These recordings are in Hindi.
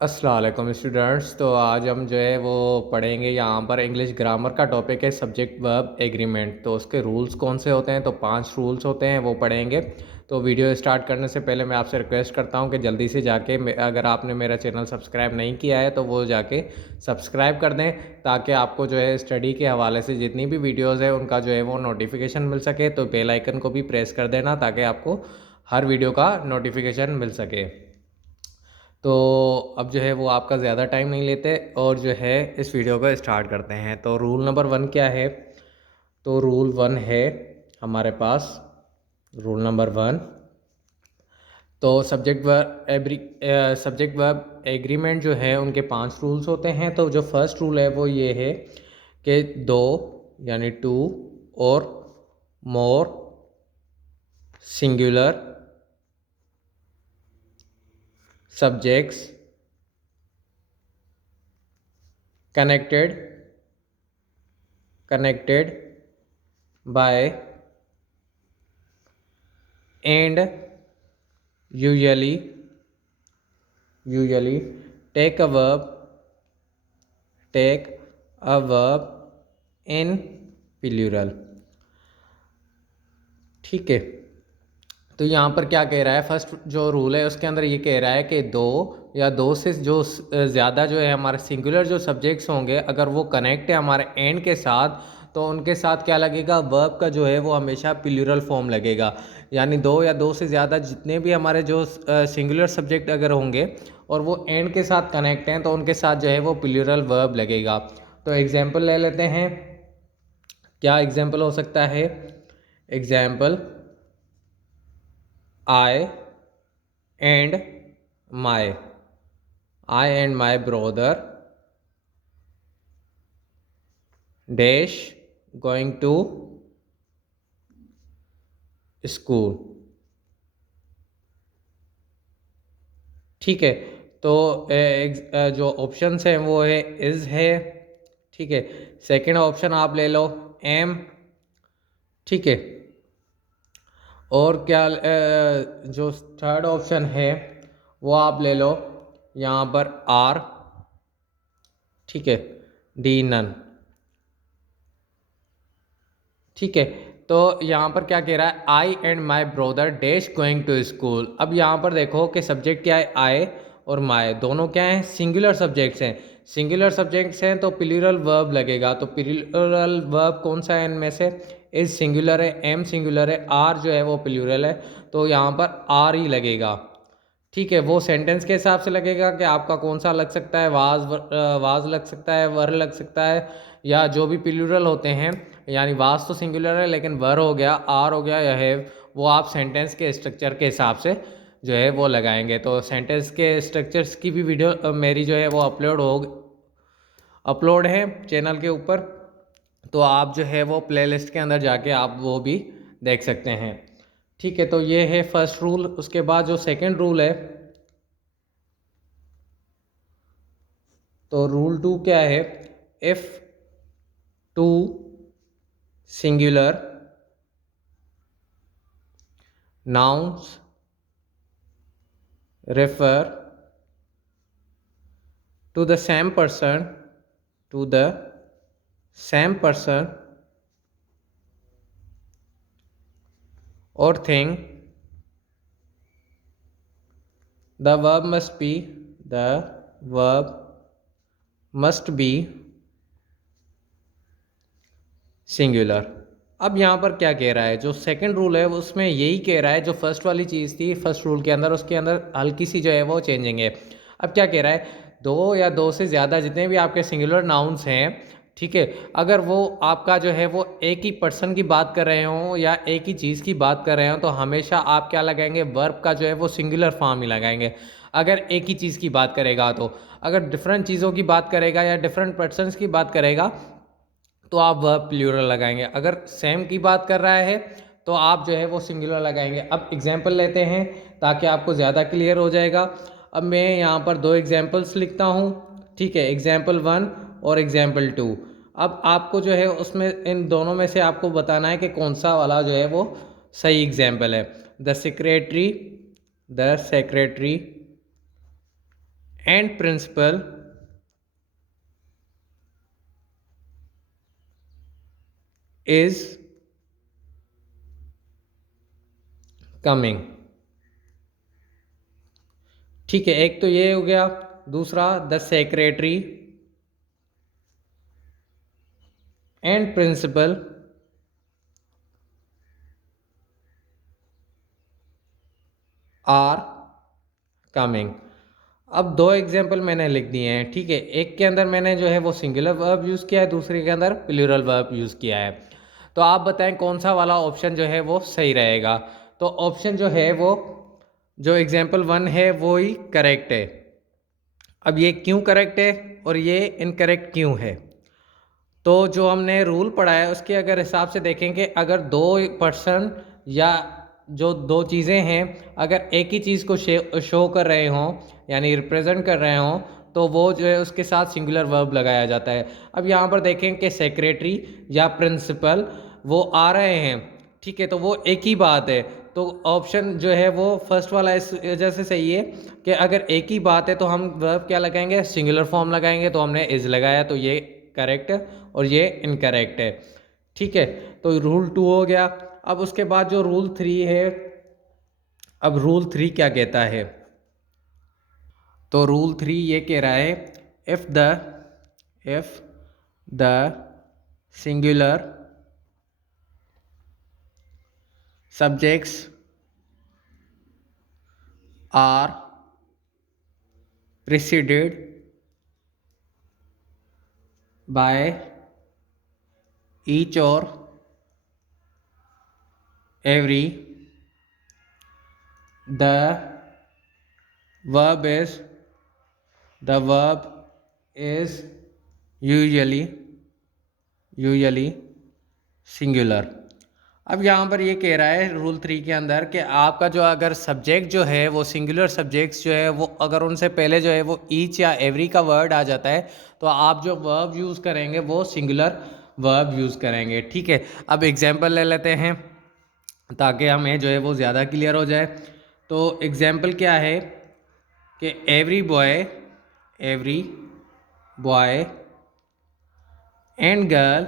अस्सलाम वालेकुम स्टूडेंट्स। तो आज हम जो है वो पढ़ेंगे यहाँ पर इंग्लिश ग्रामर का टॉपिक है सब्जेक्ट वर्ब एग्रीमेंट। तो उसके रूल्स कौन से होते हैं, तो 5 रूल्स होते हैं, वो पढ़ेंगे। तो वीडियो स्टार्ट करने से पहले मैं आपसे रिक्वेस्ट करता हूँ कि जल्दी से जाके अगर आपने मेरा चैनल सब्सक्राइब नहीं किया है तो वो जाके सब्सक्राइब कर दें, ताकि आपको जो है स्टडी के हवाले से जितनी भी वीडियोज़ है उनका जो है वो नोटिफिकेशन मिल सके। तो बेल आइकन को भी प्रेस कर देना ताकि आपको हर वीडियो का नोटिफिकेशन मिल सके। तो अब जो है वो आपका ज़्यादा टाइम नहीं लेते और जो है इस वीडियो को स्टार्ट करते हैं। तो रूल नंबर 1 क्या है? तो रूल 1 है हमारे पास, रूल नंबर 1। तो सब्जेक्ट वर्ब एग्रीमेंट जो है उनके 5 रूल्स होते हैं। तो जो फर्स्ट रूल है वो ये है कि दो यानी टू और more singular subjects connected by and usually take a verb in plural। ठीक है, तो यहाँ पर क्या कह रहा है, फर्स्ट जो रूल है उसके अंदर ये कह रहा है कि दो या दो से जो ज़्यादा जो है हमारे सिंगुलर जो सब्जेक्ट्स होंगे, अगर वो कनेक्ट है हमारे एंड के साथ, तो उनके साथ क्या लगेगा, वर्ब का जो है वो हमेशा प्लूरल फॉर्म लगेगा। यानी दो या दो से ज़्यादा जितने भी हमारे जो सिंगुलर सब्जेक्ट अगर होंगे और वो एंड के साथ कनेक्ट हैं, तो उनके साथ जो है वो प्लूरल वर्ब लगेगा। तो एग्जाम्पल ले लेते हैं। क्या एग्जाम्पल हो सकता है? Example I and my brother dash going to school। ठीक है, तो जो ऑप्शंस हैं वो है इज़ है। ठीक है, सेकंड ऑप्शन आप ले लो एम। ठीक है, और क्या जो थर्ड ऑप्शन है वो आप ले लो यहाँ पर आर। ठीक है, डी नन। ठीक है, तो यहाँ पर क्या कह रहा है, I and my brother dash going to school. अब यहाँ पर देखो कि सब्जेक्ट क्या है, आई और माई दोनों क्या हैं, सिंगुलर सब्जेक्ट्स हैं। सिंगुलर सब्जेक्ट्स हैं तो प्लूरल वर्ब लगेगा। तो प्लूरल वर्ब कौन सा है इनमें से? इज सिंगुलर है, एम सिंगुलर है, आर जो है वो प्लूरल है, तो यहाँ पर आर ही लगेगा। ठीक है, वो सेंटेंस के हिसाब से लगेगा कि आपका कौन सा लग सकता है, वाज लग सकता है, वर लग सकता है, या जो भी प्लूरल होते हैं। यानी वाज तो सिंगुलर है लेकिन वर हो गया, आर हो गया या हैव, वो आप सेंटेंस के स्ट्रक्चर के हिसाब से जो है वो लगाएंगे। तो सेंटेंस के स्ट्रक्चर्स की भी वीडियो मेरी जो है वो अपलोड है चैनल के ऊपर, तो आप जो है वो प्लेलिस्ट के अंदर जाके आप वो भी देख सकते हैं। ठीक है, तो ये है फर्स्ट रूल। उसके बाद जो सेकंड रूल है, तो रूल 2 क्या है, if two singular nouns refer to the same person or thing, the verb must be singular. अब यहाँ पर क्या कह रहा है, जो सेकंड रूल है उसमें यही कह रहा है, जो फर्स्ट वाली चीज़ थी फर्स्ट रूल के अंदर, उसके अंदर हल्की सी जो है वो चेंजिंग है। अब क्या कह रहा है, दो या दो से ज़्यादा जितने भी आपके सिंगुलर नाउन्स हैं, ठीक है, अगर वो आपका जो है वो एक ही पर्सन की बात कर रहे हों या एक ही चीज़ की बात कर रहे हों, तो हमेशा आप क्या लगाएंगे, वर्ब का जो है वो सिंगुलर फॉर्म ही लगाएंगे। अगर एक ही चीज़ की बात करेगा तो, अगर डिफरेंट चीज़ों की बात करेगा या डिफरेंट पर्सनस की बात करेगा तो आप वह प्लूरल लगाएंगे। अगर सेम की बात कर रहा है तो आप जो है वो सिंगुलर लगाएंगे। अब एग्जाम्पल लेते हैं ताकि आपको ज़्यादा क्लियर हो जाएगा। अब मैं यहाँ पर दो एग्जाम्पल्स लिखता हूँ। ठीक है, एग्जाम्पल 1 और एग्जाम्पल 2। अब आपको जो है उसमें इन दोनों में से आपको बताना है कि कौन सा वाला जो है वो सही एग्जाम्पल है। The secretary and principal is coming. ठीक है, एक तो ये हो गया। दूसरा, the secretary and principal are coming. अब दो एग्जाम्पल मैंने लिख दिए हैं। ठीक है, एक के अंदर मैंने जो है वो सिंगुलर वर्ब यूज़ किया है, दूसरे के अंदर प्लूरल वर्ब यूज़ किया है। तो आप बताएं कौन सा वाला ऑप्शन जो है वो सही रहेगा। तो ऑप्शन जो है वो, जो एग्जाम्पल 1 है वो ही करेक्ट है। अब ये क्यों करेक्ट है और ये इनकरेक्ट क्यों है? तो जो हमने रूल पढ़ा है उसके अगर हिसाब से देखें कि अगर दो पर्सन या जो दो चीज़ें हैं अगर एक ही चीज़ को शो कर रहे हों यानी रिप्रेजेंट कर रहे हों तो वो जो है उसके साथ सिंगुलर वर्ब लगाया जाता है। अब यहाँ पर देखें कि सेक्रेटरी या प्रिंसिपल वो आ रहे हैं, ठीक है, तो वो एक ही बात है। तो ऑप्शन जो है वो फर्स्ट वाला इस वजह से सही है कि अगर एक ही बात है तो हम वर्ब क्या लगाएंगे, सिंगुलर फॉर्म लगाएंगे। तो हमने इज लगाया तो ये करेक्ट है और ये इनकरेक्ट है। ठीक है, तो रूल 2 हो गया। अब उसके बाद जो रूल 3 है, अब रूल 3 क्या कहता है? तो रूल 3 ये कह रहा है if the singular subjects are preceded by each or every, the verb is usually singular। अब यहाँ पर ये कह रहा है रूल 3 के अंदर कि आपका जो अगर सब्जेक्ट जो है वो सिंगुलर सब्जेक्ट्स जो है वो अगर उनसे पहले जो है वो ईच या एवरी का वर्ड आ जाता है तो आप जो वर्ब यूज़ करेंगे वो सिंगुलर वर्ब यूज़ करेंगे। ठीक है, अब एग्जांपल ले लेते हैं ताकि हमें जो है वो ज़्यादा क्लियर हो जाए। तो एग्जांपल क्या है कि every boy and girl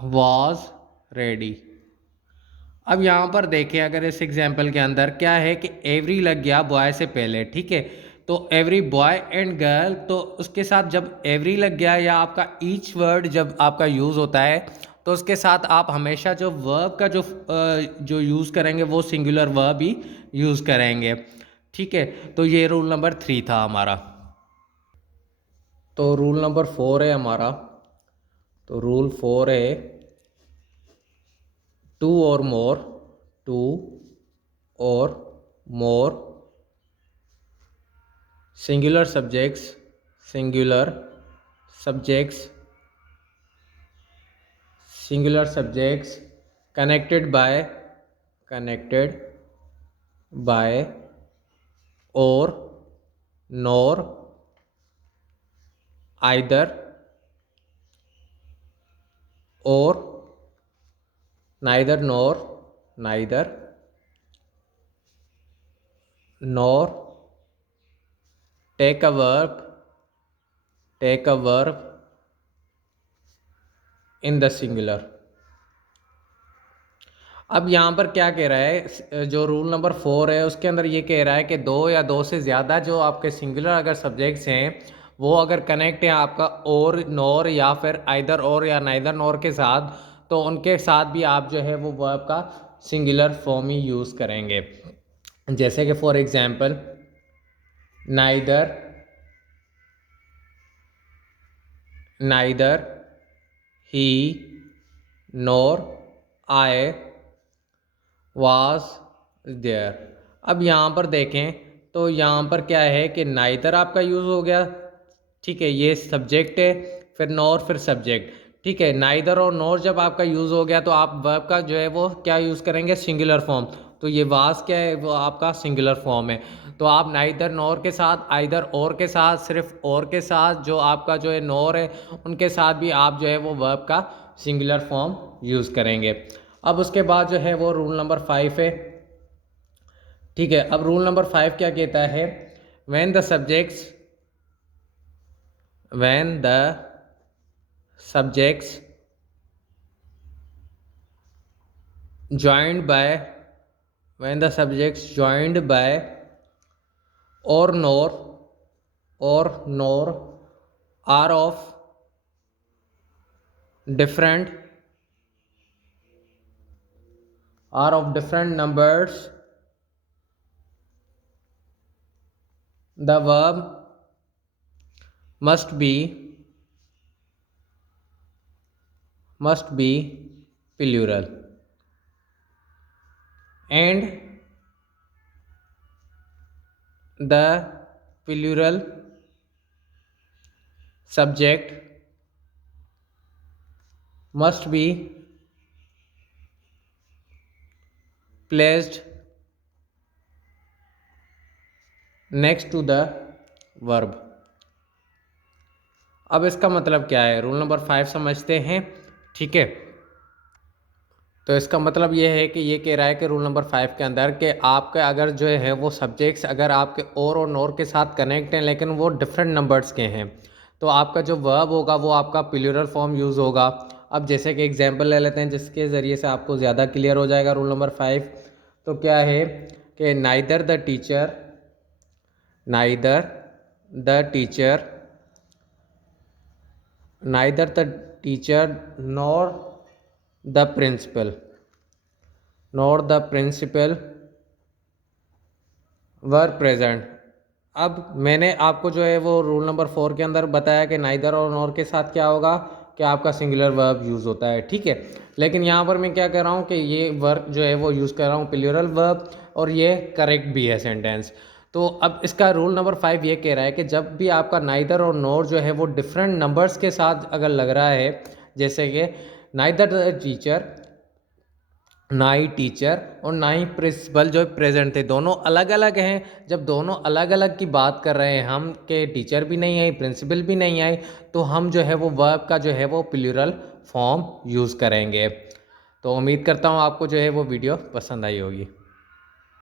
was ready. अब यहाँ पर देखें अगर इस एग्जाम्पल के अंदर क्या है कि एवरी लग गया बॉय से पहले, ठीक है, तो एवरी बॉय एंड गर्ल, तो उसके साथ जब एवरी लग गया या आपका ईच वर्ड जब आपका यूज़ होता है तो उसके साथ आप हमेशा जो वर्ब का जो यूज़ करेंगे वो सिंगुलर वर्ब ही यूज़ करेंगे। ठीक है, तो ये रूल नंबर 3 था हमारा। तो रूल नंबर 4 है हमारा। तो रूल 4 है टू और more singular subjects connected by और नॉर आइदर और neither nor take a verb in the singular. अब यहाँ पर क्या कह रहा है, जो रूल नंबर 4 है उसके अंदर ये कह रहा है कि दो या दो से ज़्यादा जो आपके सिंगुलर अगर सब्जेक्ट्स हैं वो अगर कनेक्ट है आपका और नॉर या फिर आइदर और या नाइदर नॉर के साथ, तो उनके साथ भी आप जो है वो वर्ब का सिंगुलर फॉर्म ही यूज़ करेंगे। जैसे कि for example neither he nor I was there. अब यहाँ पर देखें तो यहाँ पर क्या है कि नाइदर आपका यूज़ हो गया, ठीक है, ये सब्जेक्ट है, फिर नॉर फिर सब्जेक्ट। ठीक है, नाइदर और नॉर जब आपका यूज़ हो गया तो आप वर्ब का जो है वो क्या यूज़ करेंगे, सिंगुलर फॉर्म। तो ये वाज क्या है, वो आपका सिंगुलर फॉर्म है। तो आप नाइदर नॉर के साथ, आइदर और के साथ, सिर्फ और के साथ जो आपका जो है नॉर है उनके साथ भी आप जो है वो वर्ब का सिंगुलर फॉर्म यूज़ करेंगे। अब उसके बाद जो है वो रूल नंबर 5 है ठीक है, अब रूल नंबर 5 क्या कहता है, when the subjects joined by when the subjects joined by or nor are of different numbers, the verb must be plural, and the plural subject must be placed next to the verb। अब इसका मतलब क्या है, रूल नंबर 5 समझते हैं। ठीक है, तो इसका मतलब ये है कि ये कह रहा है कि रूल नंबर 5 के अंदर कि आपके अगर जो है वो सब्जेक्ट्स अगर आपके और नोर के साथ कनेक्ट हैं लेकिन वो डिफरेंट नंबर्स के हैं, तो आपका जो वर्ब होगा वो आपका प्लूरल फॉर्म यूज़ होगा। अब जैसे कि एग्जांपल ले लेते हैं जिसके ज़रिए से आपको ज़्यादा क्लियर हो जाएगा रूल नंबर 5। तो क्या है कि neither the teacher the principal were present. अब मैंने आपको जो है वो रूल नंबर 4 के अंदर बताया कि नाइदर और नॉर के साथ क्या होगा कि आपका सिंगुलर वर्ब यूज़ होता है। ठीक है, लेकिन यहाँ पर मैं क्या कर रहा हूँ कि ये वर्ब जो है वो यूज़ कर रहा हूँ प्लूरल वर्ब, और ये करेक्ट भी है सेंटेंस। तो अब इसका रूल नंबर 5 ये कह रहा है कि जब भी आपका नाइदर और नॉर जो है वो डिफरेंट नंबर्स के साथ अगर लग रहा है, जैसे कि नाइदर द टीचर, ना ही टीचर और ना ही प्रिंसिपल जो प्रेजेंट थे, दोनों अलग अलग हैं। जब दोनों अलग अलग की बात कर रहे हैं हम कि टीचर भी नहीं आई प्रिंसिपल भी नहीं आई, तो हम जो है वो वर्ब का जो है वो प्लूरल फॉर्म यूज़ करेंगे। तो उम्मीद करता हूँ आपको जो है वो वीडियो पसंद आई होगी।